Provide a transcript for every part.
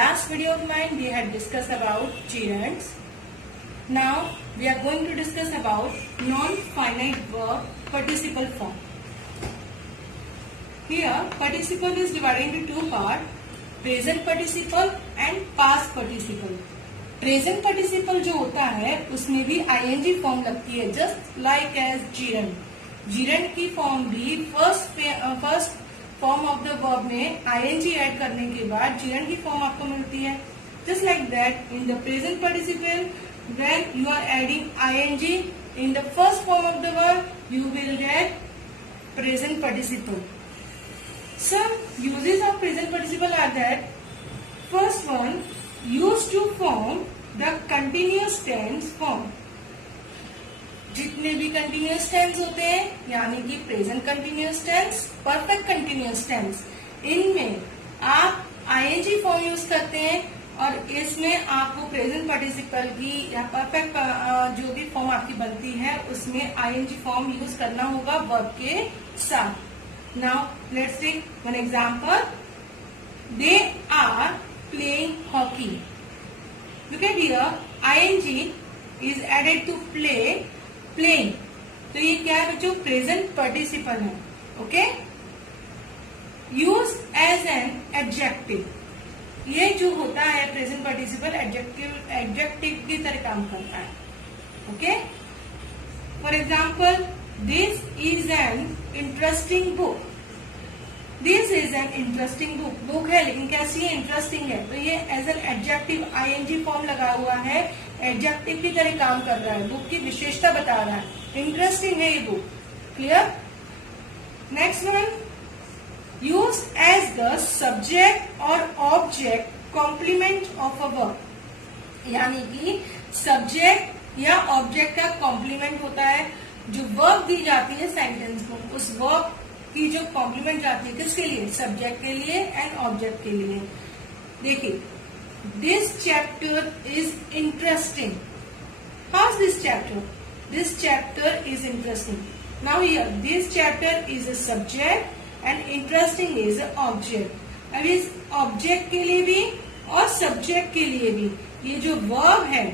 last video of mine, we had discussed about gerunds. Now we are going to discuss about non-finite verb participle form. Here, participle is divided into two parts: present participle and past participle. Present participle जो होता है उसमें भी ING form लगती है, just like as gerund. Gerund की form भी first form of the verb में आईएनजी ऐड करने के बाद जीरन की फॉर्म आपको मिलती है. Just like that in the present participle when you are adding ING in the first form of the verb you will get present participle. Some uses of present participle are that first one, used to form the continuous tense form. जितने भी continuous tense होते हैं यानी कि present continuous tense, perfect continuous tense, इनमें आप ING form use करते हैं और इसमें आपको प्रेजेंट पार्टिसिपल की या परफेक्ट जो भी फॉर्म आपकी बनती है उसमें आईएनजी फॉर्म यूज करना होगा वर्ब के साथ. Now let's take one example. They are playing hockey. Look at here, ing is added to play, playing. तो ये क्या है बच्चों? प्रेजेंट पार्टिसिपल है. Okay, use as an adjective. ये जो होता है प्रेजेंट पार्टिसिपल एडजेक्टिव की तरह काम करता है. Okay, for example, this is an interesting book. This is an interesting book. Book है लेकिन कैसी है? इंटरेस्टिंग है. तो ये as an adjective ING form लगा हुआ है, एडजेक्टिव की तरह काम कर रहा है, बुक की विशेषता बता रहा है. इंटरेस्टिंग है ये book. Clear? Next one, use as the subject और object complement of a verb. यानी कि सब्जेक्ट या ऑब्जेक्ट का कॉम्प्लीमेंट होता है. जो वर्ब दी जाती है सेंटेंस को, उस वर्ब की जो कॉम्प्लीमेंट जाती है किसके लिए? सब्जेक्ट के लिए एंड ऑब्जेक्ट के लिए. देखिए, this chapter is interesting. How is this chapter? This chapter is interesting. Now here this chapter is a subject and interesting is a object. अब इस ऑब्जेक्ट के लिए भी और सब्जेक्ट के लिए भी ये जो वर्ब है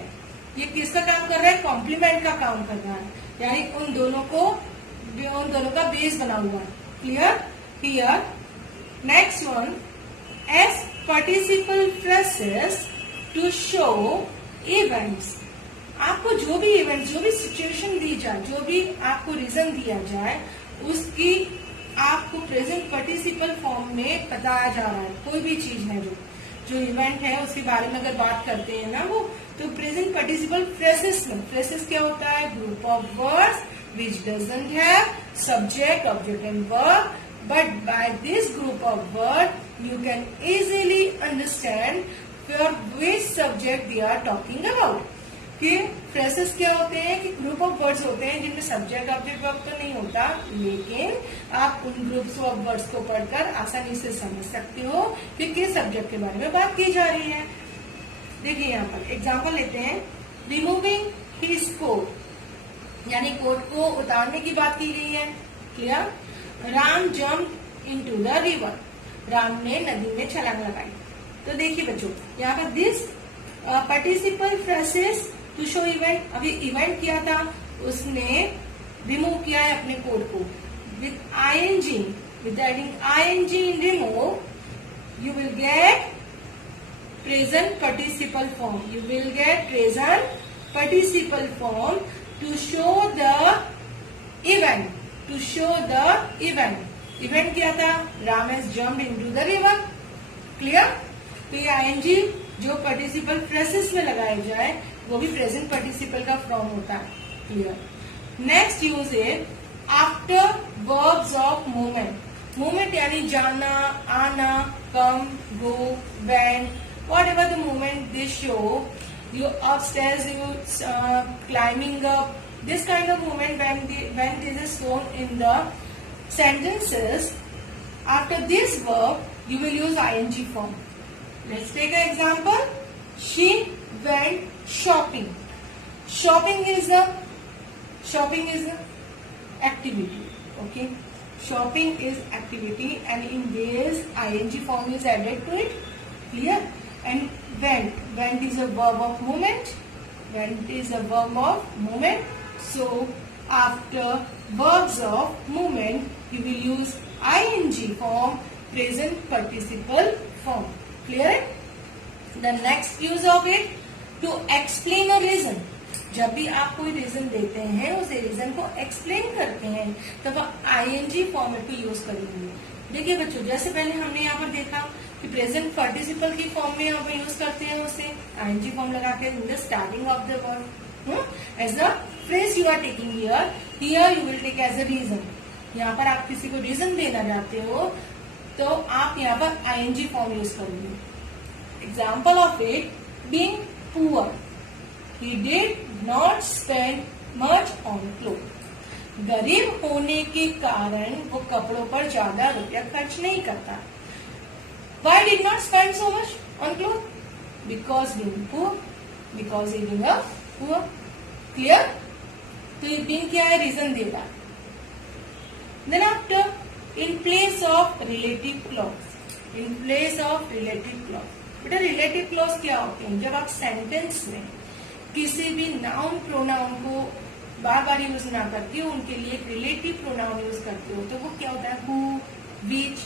ये किसका काम कर रहा है? कॉम्प्लीमेंट का काम कर रहा है, यानी उन दोनों का बेस बना हुआ है. Clear? Here next one, as participle phrases to show events. आपको जो भी इवेंट, जो भी सिचुएशन दी जाए, जो भी आपको रीजन दिया जाए, उसकी आपको प्रेजेंट पार्टिसिपल फॉर्म में बताया जा रहा है. कोई भी चीज है जो इवेंट है उसके बारे में अगर बात करते हैं ना वो, तो प्रेजेंट पार्टिसिपल फ्रेसेस में, फ्रेसेस क्या होता है? Group of words which doesn't have subject, object and verb, but by this group of word you can easily understand for which subject they are talking about. कि phrases क्या होते हैं? कि group of words होते हैं जिनमें subject object verb तो नहीं होता, लेकिन आप उन ग्रुप्स ऑफ वर्ड्स को पढ़कर आसानी से समझ सकते हो कि किस सब्जेक्ट के बारे में बात की जा रही है. देखिए यहाँ पर एग्जाम्पल लेते हैं. रिमूविंग हिज कोट, यानी कोट को उतारने की बात की गई है. Clear? Ram jump into the river. Ram ने नदी में छलांग लगाई. तो देखिए बच्चों, यहाँ पर this participle phrases to show event. अभी इवेंट किया था, उसने रिमूव किया है अपने कोट को. With ING, with adding ING in remove you will get present participle form. You will get present participle form to show the event. To show the event. Event क्या था? Ram has jumped into the river. Clear? तो ये ING जो participle phrases में लगाया जाए वो भी प्रेजेंट पार्टिसिपल का फॉर्म होता है. क्लियर? नेक्स्ट यूज है after verbs of movement. Movement यानी जाना, आना, come, go, went, whatever the movement they show. You upstairs, you climbing up. This kind of movement when this is shown in the sentences, after this verb you will use ing form. Let's take an example. She went shopping. Shopping is a activity. Okay, shopping is activity, and in this ing form is added to it. Clear? and went. Went is a verb of movement. Went is a verb of movement. So after verbs of movement, you will use ing form, present participle form. Clear? The next use of it, to explain a reason. जब भी आप कोई reason देते हैं, उस reason को explain करते हैं, तब आईएनजी फॉर्मेट को यूज करेंगे. देखिए बच्चों, जैसे पहले हमने यहाँ पर देखा कि प्रेजेंट पार्टिसिपल की फॉर्म में यहाँ पर यूज करते हैं उसे आईएनजी फॉर्म लगा के in the starting of the word. As the phrase you are taking here you will take as a reason. यहाँ पर आप किसी को रीजन देना चाहते हो तो आप यहाँ पर आईएनजी फॉर्म यूज करोगे. Example of it, being poor, he did not spend much on clothes. गरीब होने के कारण वो कपड़ों पर ज्यादा रुपया खर्च नहीं करता. Why did not spend so much on clothes? Because being poor. Because he being a poor. Clear? तो ये being क्या है? रीजन देगा. Then after, in place of relative clause. In place of relative clause. बेटा relative clause क्या होते हैं? जब आप सेंटेंस में किसी भी नाउन प्रोनाउन को बार बार यूज ना करके उनके लिए एक रिलेटिव प्रोनाउन यूज करते हो तो वो क्या होता है? हु, विच,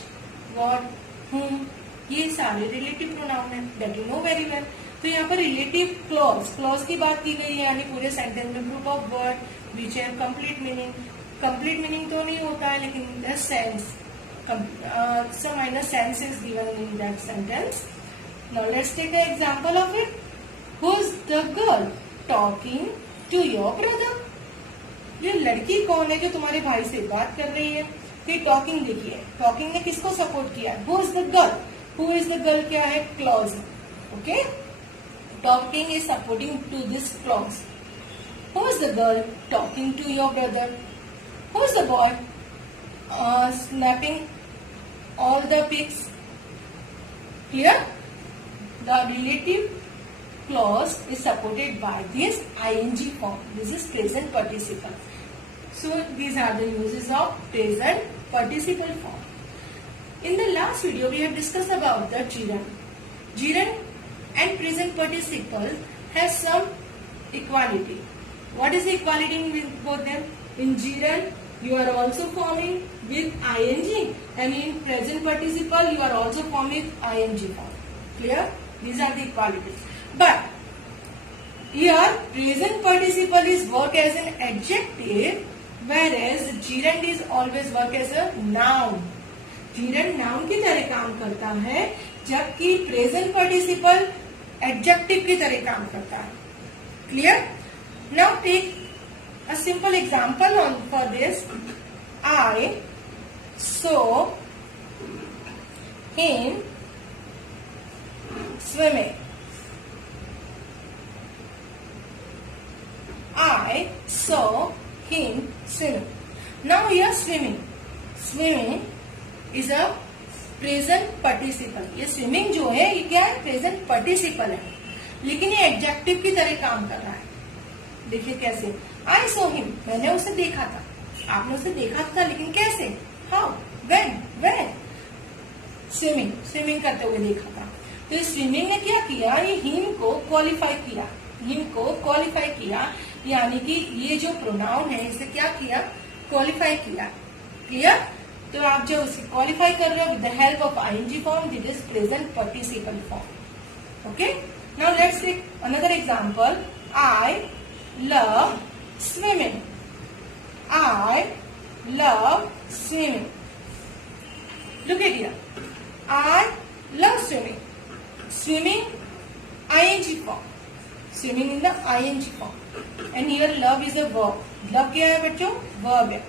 व्हाट, हुम, ये सारे रिलेटिव प्रोनाउन है. That you know very well. तो यहाँ पर रिलेटिव क्लॉज, क्लॉज की बात की गई है, यानी पूरे सेंटेंस में group of word which have complete meaning. Complete meaning तो नहीं होता है, लेकिन the sense, some minor sense is given in that sentence. Now let's take an example of it. Who's the girl talking to your brother? ये लड़की कौन है जो तुम्हारे भाई से बात कर रही है? फिर टॉकिंग देखिए, टॉकिंग ने किसको सपोर्ट किया? Who is the girl? Who is the girl क्या है? Clause. Okay, talking is supporting to this clause. Who is the girl talking to your brother? Who is the boy snapping all the pics? Clear? The relative clause is supported by this ing form. This is present participle. So these are the uses of present participle form. In the last video, we have discussed about the gerund. Gerund and present participle have some equality. What is the equality in both them? In gerund, you are also forming with ing, and in present participle, you are also forming ing form. Clear? These are the equalities. But here, present participle is work as an adjective, whereas gerund is always work as a noun. Gerund noun की तरह काम करता है, जबकि present participle adjective की तरह काम करता है. Clear? Now take a simple example for this. I saw him swimming. I saw him swimming. Now here swimming. Swimming is a present participle. ये swimming जो है ये क्या है? present participle है, लेकिन ये adjective की तरह काम कर रहा है. देखिए कैसे? I saw him. मैंने उसे देखा था. आपने उसे देखा था, लेकिन कैसे? How? When? Where? Swimming. Swimming करते हुए देखा था. तो स्विमिंग ने क्या किया? ये हिम को क्वालिफाई किया. हिम को क्वालिफाई किया, यानी कि ये जो प्रोनाउन है इसे क्या किया? क्वालिफाई किया. क्लियर? तो आप जो उसे क्वालिफाई कर रहे हो with the help of ING form, this is present participle form. Okay, now let's take another example. I love swimming. I love swimming. Look at here. I love swimming. Swimming, ing form. Swimming in the ing form. And here love is a verb. Love क्या है बच्चों? Verb है.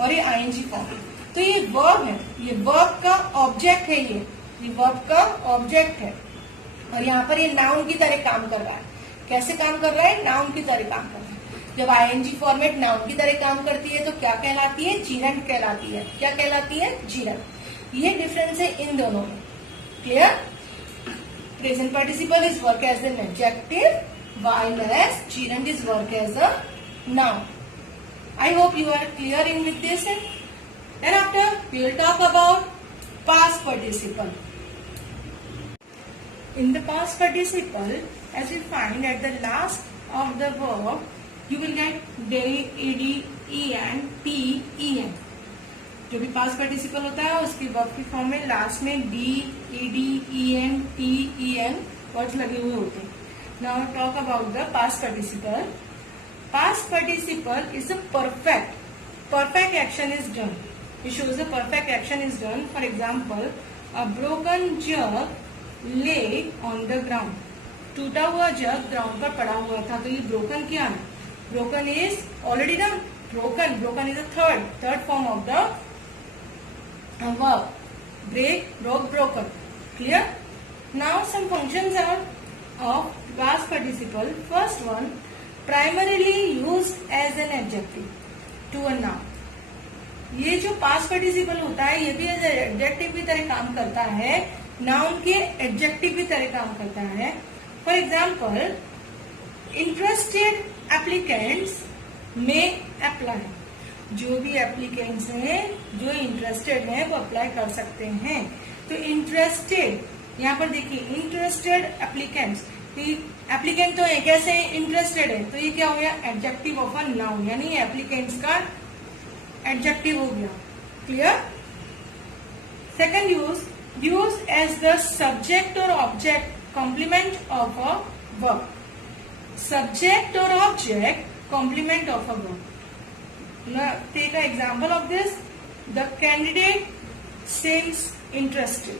और ये ing form. तो ये verb है. ये verb का object है. ये verb का object है. और यहाँ पर ये noun की तरह काम कर रहा है. कैसे काम कर रहा है? Noun की तरह काम कर रहा है. जब ing फॉर्मेट noun की तरह काम करती है तो क्या कहलाती है? gerund कहलाती है. क्या कहलाती है? gerund. ये डिफरेंस है इन दोनों में. Clear? Present participle is work as an adjective, while as gerund is work as a noun. I hope you are clear in with this. Then after we will talk about past participle. In the past participle, as we find at the last of the verb, you will get D, ED, EN, T, EN. जो भी past participle होता है उसके verb की form में last में D, ED, EN, T, EN words लगे हुए होते हैं. Now talk about the past participle. Past participle is a perfect action is done. It shows a perfect action is done. For example, a broken jug lay on the ground. टूटा हुआ जग ground पर पड़ा हुआ था, तो ये broken क्या है? Broken is already done. Broken is a third form of the verb. Break, broke, broken. Clear? Now some functions are of past participle. First one, primarily used as an adjective to a noun. ये जो past participle होता है ये भी as adjective की तरह काम करता है, नाउन के एडजेक्टिव की तरह काम करता है. फॉर एग्जाम्पल, इंटरेस्टेड एप्लीकेंट्स में अप्लाई. जो भी एप्लीकेंट्स हैं जो इंटरेस्टेड हैं वो अप्लाई कर सकते हैं. तो इंटरेस्टेड यहाँ पर देखिए, इंटरेस्टेड एप्लीकेंट्स. एप्लीकेंट तो है, कैसे इंटरेस्टेड है, तो ये क्या हो गया? एडजेक्टिव ऑफ अ नाउन, यानी एप्लीकेंट्स का एडजेक्टिव हो गया. Clear? Second use as the subject और object complement of a verb. Subject और object complement of a verb. Take an example of this. The candidate seems interested.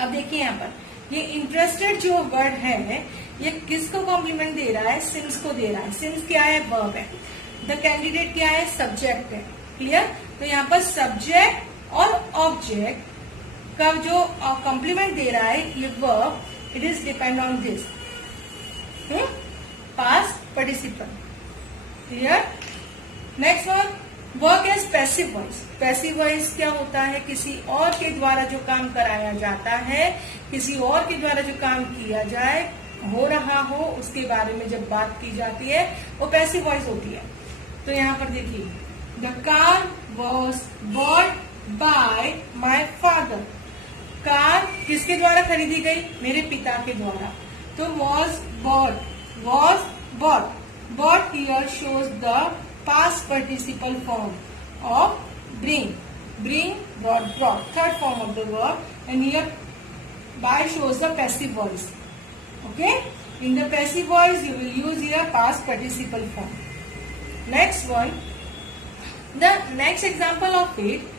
अब देखिए यहाँ पर ये इंटरेस्टेड जो वर्ड है ये किसको कॉम्प्लीमेंट दे रहा है? सिंस को दे रहा है. सिंस क्या है? वर्ब है. द कैंडिडेट क्या है? सब्जेक्ट है. क्लियर? तो यहाँ पर सब्जेक्ट और ऑब्जेक्ट का जो कॉम्प्लीमेंट दे रहा है ये verb, it is depend on this past participle. Clear? Next one, work as passive voice. Passive voice क्या होता है? किसी और के द्वारा जो काम कराया जाता है, किसी और के द्वारा जो काम किया जाए, हो रहा हो, उसके बारे में जब बात की जाती है वो पैसिव वॉइस होती है. तो यहाँ पर देखिए, the car was bought by my father. Car किसके द्वारा खरीदी गई? मेरे पिता के द्वारा. तो was bought. Bought here shows the past participle form of bring, brought. Third form of the verb, and here by shows the passive voice. Okay, in the passive voice you will use here past participle form. Next one, the next example of it,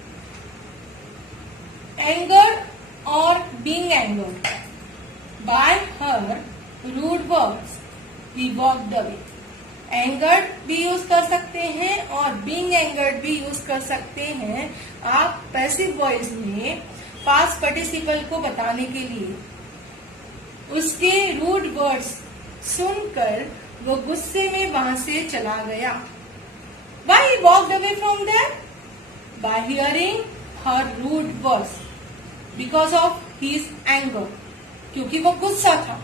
angered or being angered by her rude words, he walked away. Angered भी use कर सकते हैं और being angered भी use कर सकते हैं आप पैसिव वॉइस में पास्ट पार्टिसिपल को बताने के लिए. उसके रूड वर्ड्स सुनकर वो गुस्से में वहां से चला गया. Why he walked away from there? By hearing her rude words, because of his anger. क्योंकि वो गुस्सा था.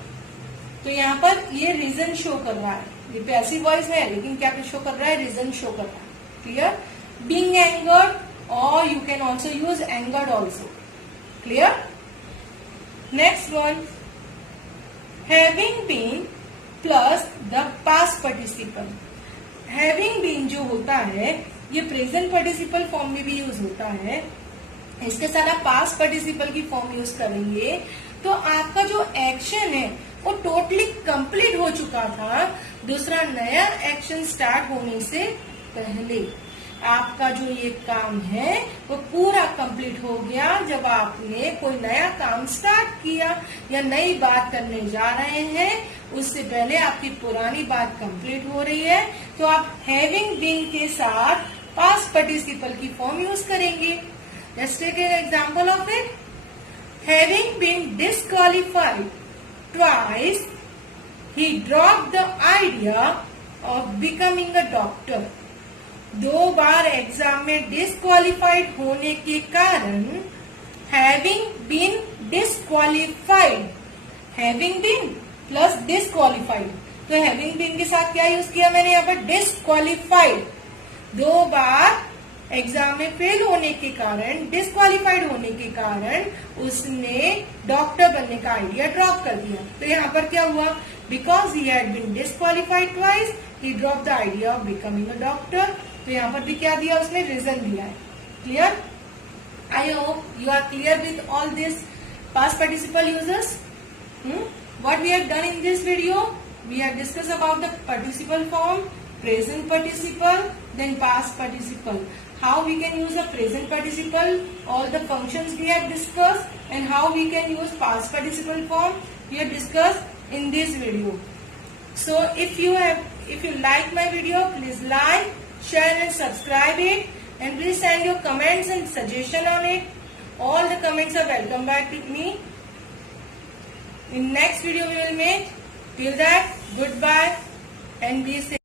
तो यहाँ पर ये रीजन शो कर रहा है. ये पैसिव वॉइस है लेकिन क्या शो कर रहा है? रीजन शो कर रहा है. क्लियर? बीइंग एंगर्ड, और you can also use angered also. Clear? Next one, having been plus the past participle. Having been जो होता है ये प्रेजेंट पार्टिसिपल फॉर्म में भी यूज होता है. इसके साथ आप पास्ट पार्टिसिपल की फॉर्म यूज करेंगे तो आपका जो एक्शन है वो टोटली कंप्लीट हो चुका था. दूसरा नया एक्शन स्टार्ट होने से पहले आपका जो ये काम है वो पूरा कंप्लीट हो गया. जब आपने कोई नया काम स्टार्ट किया या नई बात करने जा रहे हैं उससे पहले आपकी पुरानी बात कंप्लीट हो रही है, तो आप हैविंग बीन के साथ पास्ट पार्टिसिपल की फॉर्म यूज करेंगे. Let's take an example of it. Having been disqualified twice, he dropped the idea of becoming a doctor. 2 बार एग्जाम में डिस्क्वालिफाइड होने के कारण having been disqualified, having been plus disqualified. तो having been के साथ क्या यूज किया मैंने यहाँ पर? डिस्क्वालिफाइड. 2 बार एग्जाम में फेल होने के कारण, डिस्क्वालिफाइड होने के कारण उसने डॉक्टर बनने का आइडिया ड्रॉप कर दिया। तो यहाँ पर क्या हुआ, because he had been disqualified twice he drop the idea of becoming a doctor. तो यहाँ पर भी क्या दिया उसने, रीजन दिया है। Clear? I hope you are clear with all this past participle uses. What we have done in this video, we have discussed about the participle form, present participle, then past participle. How we can use a present participle, all the functions we have discussed, and how we can use past participle form we have discussed in this video. So if you like my video, please like, share and subscribe it, and please send your comments and suggestion on it. All the comments are welcome back with me. In next video we will meet. Till that, goodbye and be safe.